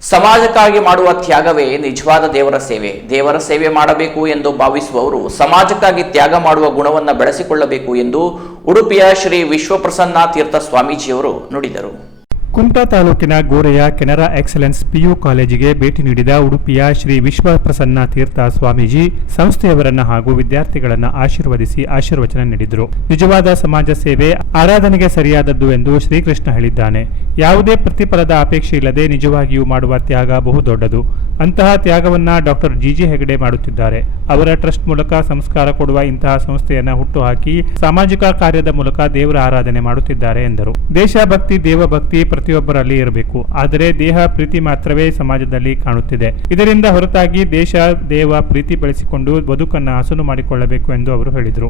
ಸಮಾಜಕ್ಕಾಗಿ ಮಾಡುವ ತ್ಯಾಗವೇ ನಿಜವಾದ ದೇವರ ಸೇವೆ. ದೇವರ ಸೇವೆ ಮಾಡಬೇಕು ಎಂದು ಭಾವಿಸುವವರು ಸಮಾಜಕ್ಕಾಗಿ ತ್ಯಾಗ ಮಾಡುವ ಗುಣವನ್ನು ಬೆಳೆಸಿಕೊಳ್ಳಬೇಕು ಎಂದು ಉಡುಪಿಯ ಶ್ರೀ ವಿಶ್ವಪ್ರಸನ್ನ ತೀರ್ಥ ಸ್ವಾಮೀಜಿಯವರು ನುಡಿದರು. ಕುಮಟಾ ತಾಲೂಕಿನ ಗೋರೆಯ ಕೆನರಾ ಎಕ್ಸಲೆನ್ಸ್ ಪಿಯು ಕಾಲೇಜಿಗೆ ಭೇಟಿ ನೀಡಿದ ಉಡುಪಿಯ ಶ್ರೀ ವಿಶ್ವಪ್ರಸನ್ನ ತೀರ್ಥ ಸ್ವಾಮೀಜಿ ಸಂಸ್ಥೆಯವರನ್ನ ಹಾಗೂ ವಿದ್ಯಾರ್ಥಿಗಳನ್ನ ಆಶೀರ್ವದಿಸಿ ಆಶೀರ್ವಚನ ನೀಡಿದರು. ನಿಜವಾದ ಸಮಾಜ ಸೇವೆ ಆರಾಧನೆಗೆ ಸರಿಯಾದದ್ದು ಎಂದು ಶ್ರೀಕೃಷ್ಣ ಹೇಳಿದ್ದಾನೆ. ಯಾವುದೇ ಪ್ರತಿಫಲದ ಅಪೇಕ್ಷೆ ಇಲ್ಲದೆ ನಿಜವಾಗಿಯೂ ಮಾಡುವ ತ್ಯಾಗ ಬಹುದೊಡ್ಡದು ಅಂತಹ ತ್ಯಾಗವನ್ನ ಡಾಕ್ಟರ್ ಜಿಜಿ ಹೆಗಡೆ ಮಾಡುತ್ತಿದ್ದಾರೆ. ಅವರ ಟ್ರಸ್ಟ್ ಮೂಲಕ ಸಂಸ್ಕಾರ ಕೊಡುವ ಇಂತಹ ಸಂಸ್ಥೆಯನ್ನ ಹುಟ್ಟುಹಾಕಿ ಸಾಮಾಜಿಕ ಕಾರ್ಯದ ಮೂಲಕ ದೇವರ ಆರಾಧನೆ ಮಾಡುತ್ತಿದ್ದಾರೆ ಎಂದರು. ದೇಶಭಕ್ತಿ, ದೇವಭಕ್ತಿ ಪ್ರತಿಯೊಬ್ಬರಲ್ಲಿ ಇರಬೇಕು. ಆದರೆ ದೇಹ ಪ್ರೀತಿ ಮಾತ್ರವೇ ಸಮಾಜದಲ್ಲಿ ಕಾಣುತ್ತಿದೆ. ಇದರಿಂದ ಹೊರತಾಗಿ ದೇಶ, ದೇವ ಪ್ರೀತಿ ಬೆಳೆಸಿಕೊಂಡು ಬದುಕನ್ನು ಹಸನು ಮಾಡಿಕೊಳ್ಳಬೇಕು ಎಂದು ಅವರು ಹೇಳಿದರು.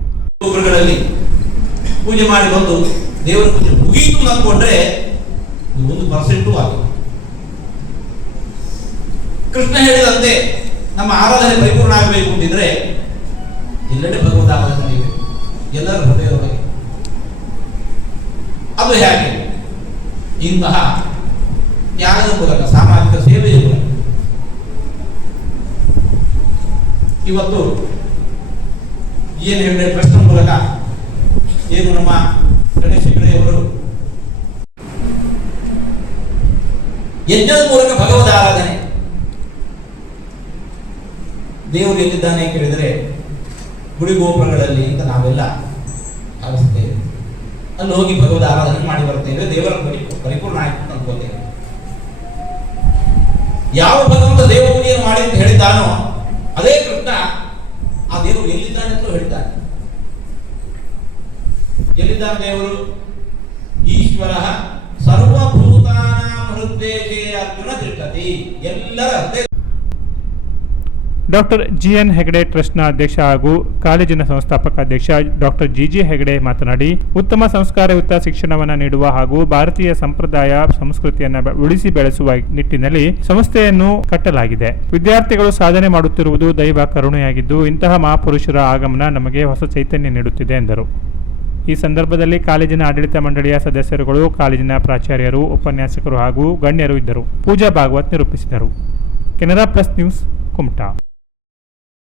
ಪೂಜೆ ಮಾಡಿ ಬಂದು ದೇವರ ಪೂಜೆ ಮುಗಿಯಿತು ಅಂದ್ಕೊಂಡ್ರೆ ಒಂದು ಪರ್ಸೆಂಟು ಆಗಿಲ್ಲ ಕೃಷ್ಣ ಹೇಳಿದಂತೆ ನಮ್ಮ ಆರಾಧನೆ ಪರಿಪೂರ್ಣ ಆಗಬೇಕು ಅಂತಿದ್ರೆ ಎಲ್ಲೆಡೆ ಭಗವಂತ ಆರಾಧನೆ ಎಲ್ಲರ ಹೃದಯದೊಳಗೆ. ಅದು ಹೇಗೆ? ಇಂತಹ ತ್ಯಾಗದ ಮೂಲಕ, ಸಾಮಾಜಿಕ ಸೇವೆಯ ಮೂಲಕ. ಇವತ್ತು ಏನು ಹೇಳಿದ ಟ್ರಸ್ಟ್ ಮೂಲಕ ಏನು ನಮ್ಮ ಗಣೇಶ ಹೆಗಡೆಯವರು ಯಜ್ಞದ ಮೂಲಕ ಭಗವದ ಆರಾಧನೆ. ದೇವರು ಎಲ್ಲಿದ್ದಾನೆ ಕೇಳಿದರೆ ಗುಡಿ ಗೋಪುರಗಳಲ್ಲಿ ಅಂತ ನಾವೆಲ್ಲ ಭಾವಿಸ್ತೇವೆ ಅಲ್ಲಿ ಹೋಗಿ ಭಗವದ ಆರಾಧನೆ ಮಾಡಿ ಬರ್ತೇವೆ. ದೇವರ ಪರಿ- ಪರಿಪೂರ್ಣ ಆಯ್ತು ಅಂತ ಅನ್ಕೋತೇವೆ ಯಾವ ಭಗವಂತ ದೇವಭೂಮಿಯನ್ನು ಮಾಡಿ ಅಂತ ಹೇಳಿದ್ದಾನೋ ಅದೇ ಕೃಷ್ಣ ಆ ದೇವರು ಎಲ್ಲಿದ್ದಾನೆ ಅಂತ ಹೇಳ್ತಾನೆ. ಎಲ್ಲಿದ್ದಾನೆ ದೇವರು? ಈಶ್ವರ ಸರ್ವಭೂತಾನಾಂ ಹೃದಯ ಅರ್ಜುನ ಎಲ್ಲರ ಹೃದಯ ಡಾಕ್ಟರ್ ಜಿ ಎನ್ ಹೆಗಡೆ ಟ್ರಸ್ಟ್ನ ಅಧ್ಯಕ್ಷ ಹಾಗೂ ಕಾಲೇಜಿನ ಸಂಸ್ಥಾಪಕ ಅಧ್ಯಕ್ಷ ಡಾಕ್ಟರ್ ಜಿ ಜಿ ಹೆಗಡೆ ಮಾತನಾಡಿ, ಉತ್ತಮ ಸಂಸ್ಕಾರಯುತ ಶಿಕ್ಷಣವನ್ನು ನೀಡುವ ಹಾಗೂ ಭಾರತೀಯ ಸಂಪ್ರದಾಯ ಸಂಸ್ಕೃತಿಯನ್ನು ಉಳಿಸಿ ಬೆಳೆಸುವ ನಿಟ್ಟಿನಲ್ಲಿ ಸಂಸ್ಥೆಯನ್ನು ಕಟ್ಟಲಾಗಿದೆ. ವಿದ್ಯಾರ್ಥಿಗಳು ಸಾಧನೆ ಮಾಡುತ್ತಿರುವುದು ದೈವ ಕರುಣೆಯಾಗಿದ್ದು, ಇಂತಹ ಮಹಾಪುರುಷರ ಆಗಮನ ನಮಗೆ ಹೊಸ ಚೈತನ್ಯ ನೀಡುತ್ತಿದೆ ಎಂದರು. ಈ ಸಂದರ್ಭದಲ್ಲಿ ಕಾಲೇಜಿನ ಆಡಳಿತ ಮಂಡಳಿಯ ಸದಸ್ಯರುಗಳು, ಕಾಲೇಜಿನ ಪ್ರಾಚಾರ್ಯರು, ಉಪನ್ಯಾಸಕರು ಹಾಗೂ ಗಣ್ಯರು ಇದ್ದರು. ಪೂಜಾ ಭಾಗವತ್ ನಿರೂಪಿಸಿದರು. Canara plus news Kumta.